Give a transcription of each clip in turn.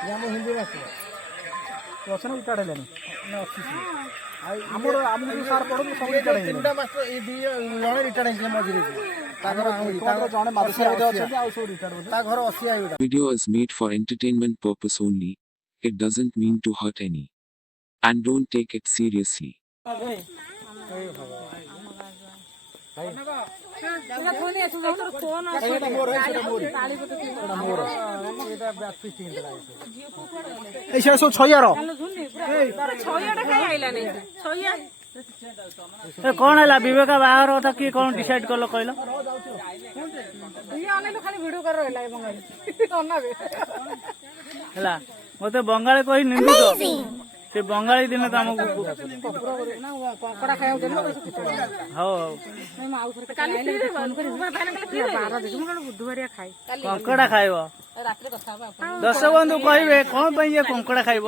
ଆମ ହିନ୍ଦୀ ମାଷ୍ଟର ଅଛ ନା ରିଟାର୍ଡ ହେଲେଣି ଅଛି ଆମର ଆମକୁ ଯୋଉ ସାର୍ ପଢ଼ନ୍ତୁ ସବୁ ରିଟାର୍ଡ ହେଇଗଲେଣି। ତିନିଟା ମାଷ୍ଟର ଏଇ ଜଣେ ରିଟାର୍ଡ ହେଇଥିଲେ ମଝିରେ ଜଣେ ମାଷ୍ଟର ଅଛନ୍ତି ଆଉ ସବୁ ରିଟାର୍ଡ ତା ଘର 80 Video is made for entertainment purpose only. It doesn't mean to hurt any. And don't take it seriously. सब छयार कौन है विवेका बाहर कथा किए कौन डिसाइड कल कहल मत बंगाली कही निंदु से बंगाली दिन तो आमको कंकड़ा खाइब 10 बंधु कहे कौन ये कंकड़ा खाइब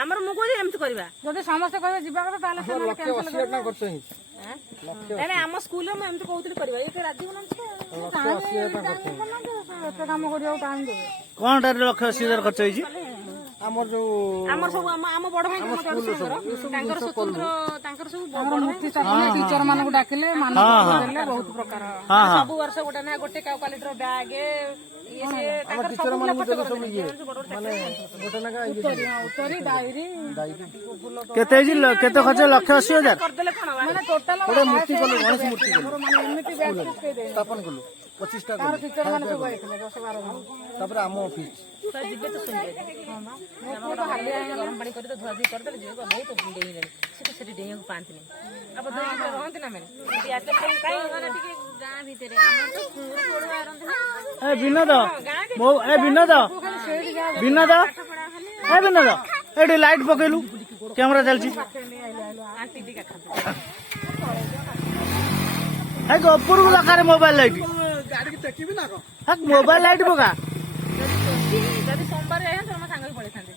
आमर मु को एमती करबा जदि समस्त कहबे जिबा कथा ताले से कैंसिल कर आम स्कूल में एमती कहउतली करबा ए राजी बना काम करियो टाइम देबे कौन टार लक्ष्य 80,000 खर्च होई हमर जो हमर सब हम बड़ भाई हम तांकर स्वतंत्र तांकर सब बड़ मूर्ति स्थापना टीचर मानको डाकिले मानव देले बहुत प्रकार सब वर्ष गोटे ना गोटे क्वालिटीर बैग ये से तांकर सब फोटो कर माने गोटे ना उत्तरी डायरी केते केते खर्च 1,80,000 कर देले कोन माने टोटल गोटे मूर्ति कलो गणेश मूर्ति माने एमिति बैग स्थापन कलो 25 टा तार टीचर माने सब आइथिले 10-12 जन तापर आम ऑफिस सर जिबे तो सुन हां बा मो तो हालिया गरम पानी कर दे धुआ धुई कर दे जे बहुत डेही ले से तो सेठी डेही को पांति नहीं अब दो रहंत ना मैंने आते काई गाना टिके गां भीतरे हम तो पूरा छोड़ आरंत ए विनोद मो ए विनोद विनोद ए विनोद एडी लाइट पकेलु कैमरा चलची आंटी दी का है गोपुर लखारे मोबाइल लाइट गाड़ी की टकी भी ना को है मोबाइल लाइट पका जदि सोमवार आए तो हम संग पड़े थांदे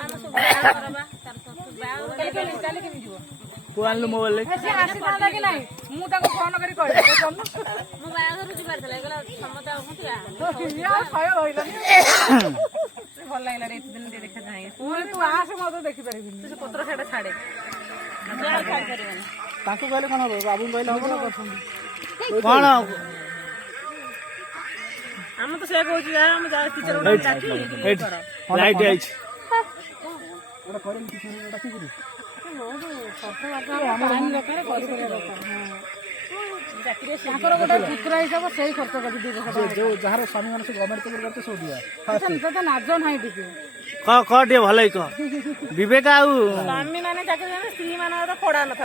हम सब करबा तार सब काले केमि जीवो कोआनलु मोबाइल लाइट से आसी थांदा कि नाही मु ताको फोन करी कहले मु बाया घर जिबार थला गला समता होतिया या छय होइला भल लागला रे दिन दे देखा जाए पूरे तू आस मत देखि परिबिनी से पत्र छाडे छाडे ताको कहले कोन हो बाबू कहले हो ना कोन हम तो से कहू छी हम जा टीचर डाकी लाइट आइछ ओडा करेन टीचर डाकी करी गोटे पुत्र हिसाब से खर्च कर जो जार स्वामी मान से गवर्नमेंट चाकरी करते सब दिया नाज ना टे क टे भलै क विवेक आउ स्वामी माने चाकरी स्त्री मान तो खोड़ा न था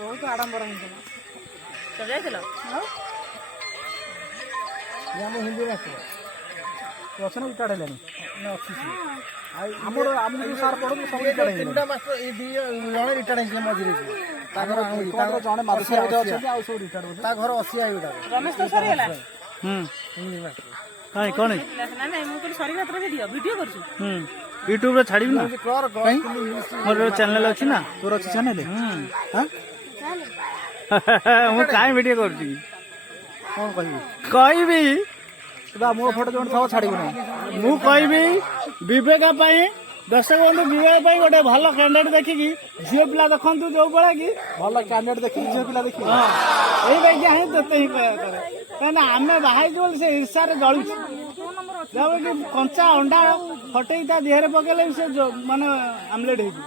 बहुत आडंबर सब जाइल हम हिंदी मास्टर ଅଛ ନା ରିଟାର୍ଡ ହେଲେଣି ଅଛି ଆମର ଆମକୁ ଯୋଉ ସାର୍ ପଢ଼ନ୍ତୁ ସବୁ ରିଟାର୍ଡ ହେଇଗଲେଣି। ତିନିଟା ମାଷ୍ଟର ଏଇ ଜଣେ ରିଟାର୍ଡ ହେଇଥିଲେ ମଝିରେ ତାଙ୍କର ଜଣେ ମାଷ୍ଟର ଅଛନ୍ତି ଆଉ ସବୁ ରିଟାର୍ଡ ତା ଘର 80 ଆଇଟା ରମେଶ ତ ସରିଗଲା ହିନ୍ଦୀ ମାଷ୍ଟର କାଇଁ कोन ନା ନାଇଁ ମୁଁ କହିଲି ସରିବା ତର ଭିଡିଓ କରୁଛୁ यूट्यूब रे छाड़ी ना କାଇଁ मोर चैनल अछि ना ତୋର ଅଛି ଚ୍ୟାନେଲ ହାଁ मु काई वीडियो करछि କଣ କହିବି कहबी ମୋ ଫଟୋ ଯୋଉଠି ଥାଉ ଛାଡ଼ିବୁ ନାହିଁ मु कहबी विवेका पई दर्शक बंधु विवेक पई गोटे भल कैंडिडेट देखिकी झियो पिला देखंतु जो बळे की ଭଲ କ୍ୟାଣ୍ଡିଡେଟ୍ ଦେଖିକି ଝିଅ ପିଲା ଦେଖିବି एई भाई जे है तते ही कहना आमे बाहाई बोल से ईर्षा रे जळुछ जब कि कंचा अंडा फटई ता देहरे पकेले से माने आमलेट हेबी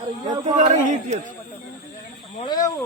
अरे ये तो रे हिट अछि ମଳେ ବାବୁ